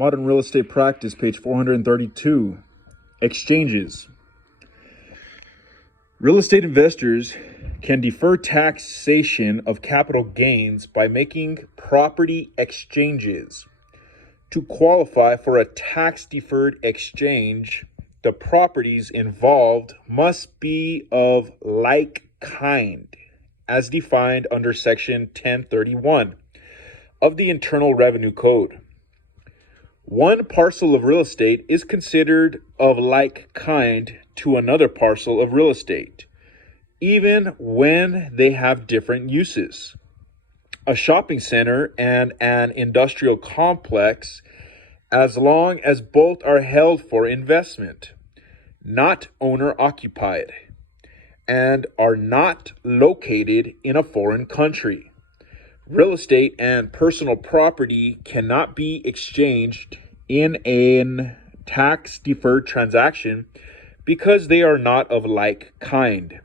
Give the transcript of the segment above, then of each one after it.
Modern Real Estate Practice, page 432. Exchanges. Real estate investors can defer taxation of capital gains by making property exchanges. To qualify for a tax-deferred exchange, the properties involved must be of like kind, as defined under Section 1031 of the Internal Revenue Code. One parcel of real estate is considered of like kind to another parcel of real estate, even when they have different uses. A shopping center and an industrial complex, as long as both are held for investment, not owner-occupied, and are not located in a foreign country. Real estate and personal property cannot be exchanged in a tax-deferred transaction because they are not of like kind.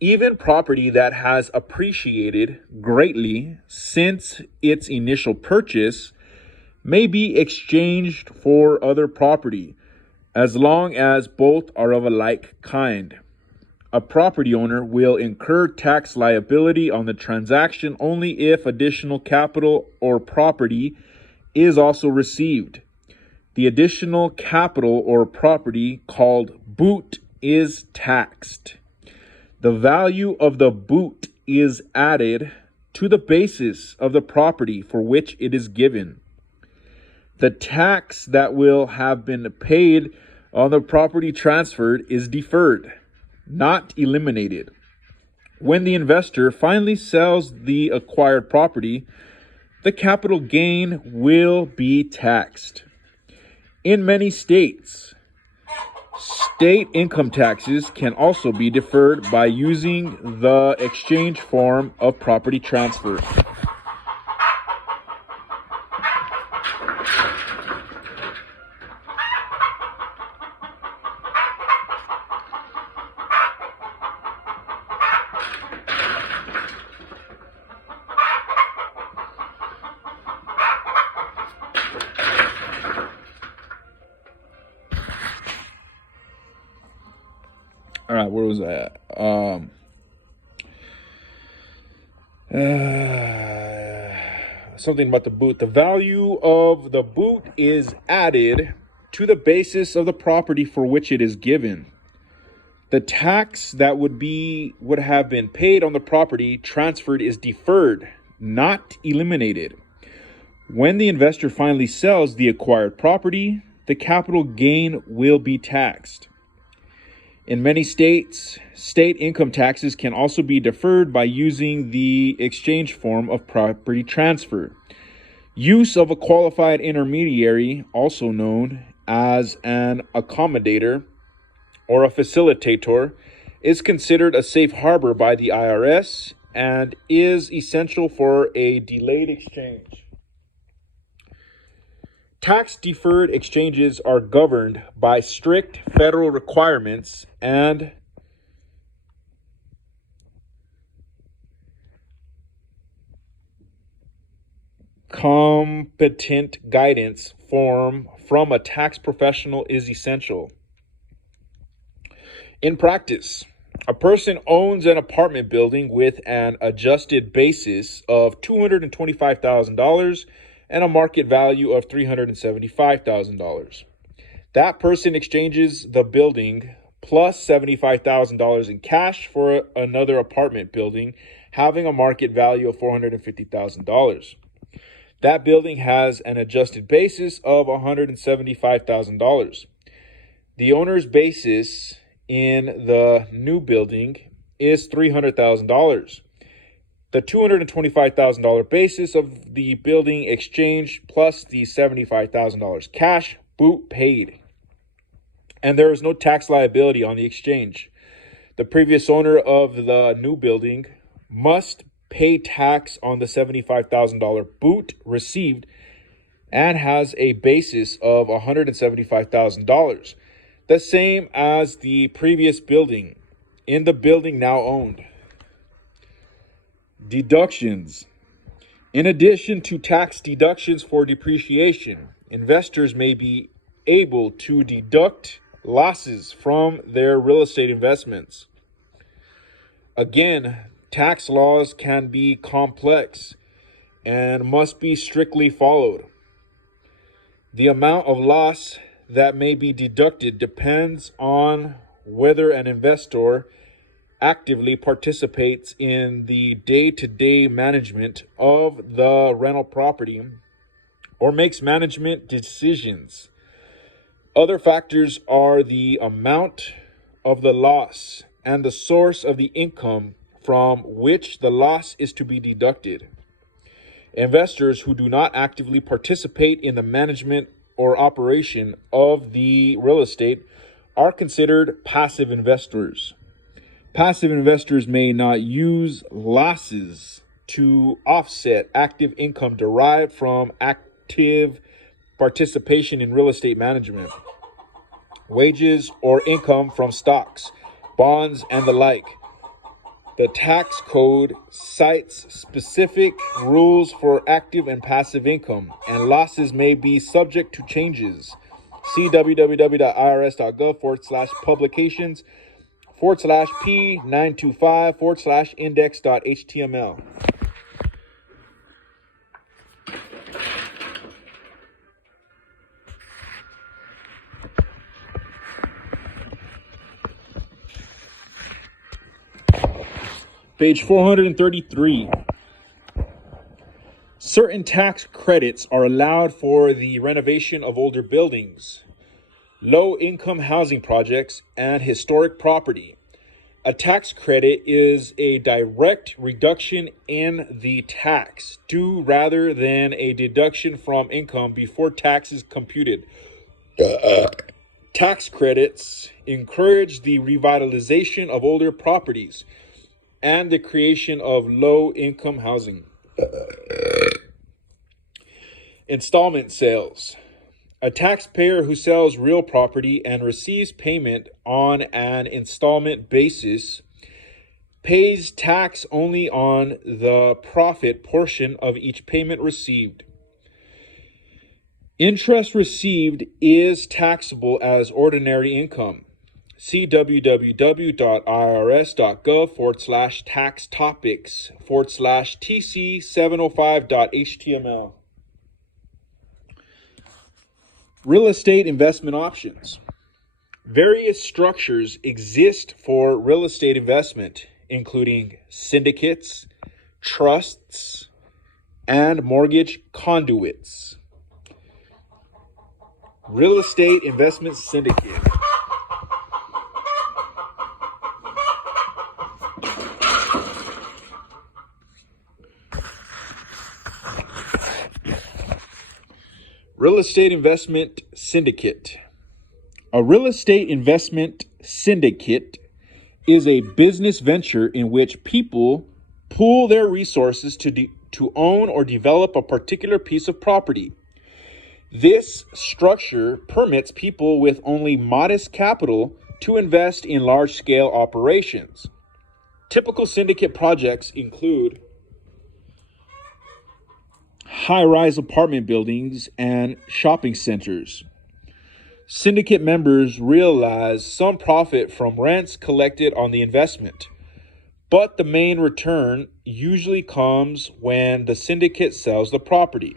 Even property that has appreciated greatly since its initial purchase may be exchanged for other property, as long as both are of a like kind. A property owner will incur tax liability on the transaction only if additional capital or property is also received. The additional capital or property, called boot, is taxed. The value of the boot is added to the basis of the property for which it is given. The tax that will have been paid on the property transferred is deferred, not eliminated. When the investor finally sells the acquired property, the capital gain will be taxed. In many states, state income taxes can also be deferred by using the exchange form of property transfer. All right, where was I at? Something about the boot. The value of the boot is added to the basis of the property for which it is given. The tax that would have been paid on the property transferred is deferred, not eliminated. When the investor finally sells the acquired property, the capital gain will be taxed. In many states, state income taxes can also be deferred by using the exchange form of property transfer. Use of a qualified intermediary, also known as an accommodator or a facilitator, is considered a safe harbor by the IRS and is essential for a delayed exchange. Tax-deferred exchanges are governed by strict federal requirements and competent guidance from a tax professional is essential. In practice, a person owns an apartment building with an adjusted basis of $225,000 and a market value of $375,000. That person exchanges the building plus $75,000 in cash for another apartment building having a market value of $450,000. That building has an adjusted basis of $175,000. The owner's basis in the new building is $300,000. The $225,000 basis of the building exchange plus the $75,000 cash, boot paid. And there is no tax liability on the exchange. The previous owner of the new building must pay tax on the $75,000 boot received and has a basis of $175,000, the same as the previous building in the building now owned. Deductions. In addition to tax deductions for depreciation, investors may be able to deduct losses from their real estate investments. Again, tax laws can be complex and must be strictly followed. The amount of loss that may be deducted depends on whether an investor actively participates in the day-to-day management of the rental property or makes management decisions. Other factors are the amount of the loss and the source of the income from which the loss is to be deducted. Investors who do not actively participate in the management or operation of the real estate are considered passive investors. Passive investors may not use losses to offset active income derived from active participation in real estate management, wages, or income from stocks, bonds, and the like. The tax code cites specific rules for active and passive income, and losses may be subject to changes. See www.irs.gov/publications/P925/index.html. Page 433. Certain tax credits are allowed for the renovation of older buildings, low-income housing projects, and historic property. A tax credit is a direct reduction in the tax due rather than a deduction from income before tax is computed. Tax credits encourage the revitalization of older properties and the creation of low-income housing. Installment sales. A taxpayer who sells real property and receives payment on an installment basis pays tax only on the profit portion of each payment received. Interest received is taxable as ordinary income. See www.irs.gov/tax topics/TC705.html. Real estate investment options. Various structures exist for real estate investment, including syndicates, trusts, and mortgage conduits. Real estate investment syndicate. Real estate investment syndicate. A real estate investment syndicate is a business venture in which people pool their resources to own or develop a particular piece of property. This structure permits people with only modest capital to invest in large-scale operations. Typical syndicate projects include high-rise apartment buildings and shopping centers. Syndicate members realize some profit from rents collected on the investment, but the main return usually comes when the syndicate sells the property.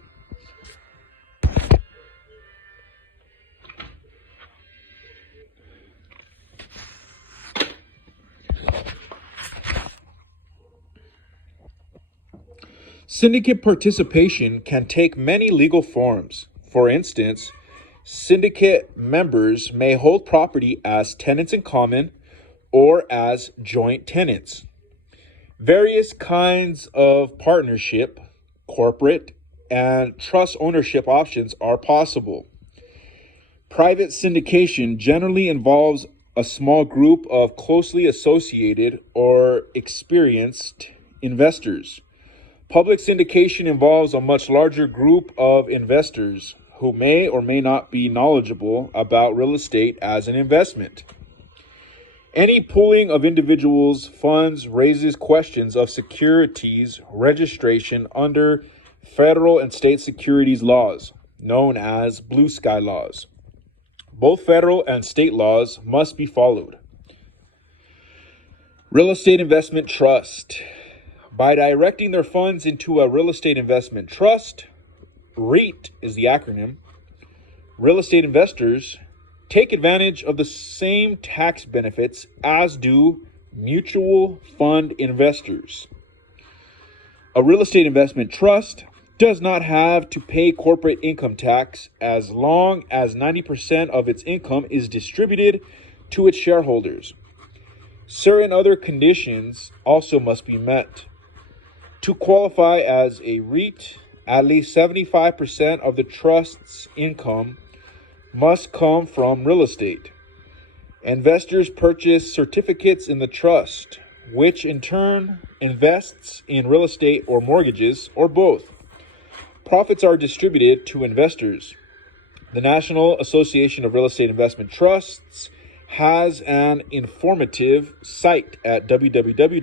Syndicate participation can take many legal forms. For instance, syndicate members may hold property as tenants in common or as joint tenants. Various kinds of partnership, corporate, and trust ownership options are possible. Private syndication generally involves a small group of closely associated or experienced investors. Public syndication involves a much larger group of investors who may or may not be knowledgeable about real estate as an investment. Any pooling of individuals' funds raises questions of securities registration under federal and state securities laws, known as blue sky laws. Both federal and state laws must be followed. Real estate investment trust. By directing their funds into a real estate investment trust, REIT is the acronym, real estate investors take advantage of the same tax benefits as do mutual fund investors. A real estate investment trust does not have to pay corporate income tax as long as 90% of its income is distributed to its shareholders. Certain other conditions also must be met. To qualify as a REIT, at least 75% of the trust's income must come from real estate. Investors purchase certificates in the trust, which in turn invests in real estate or mortgages, or both. Profits are distributed to investors. The National Association of Real Estate Investment Trusts has an informative site at www.reit.com.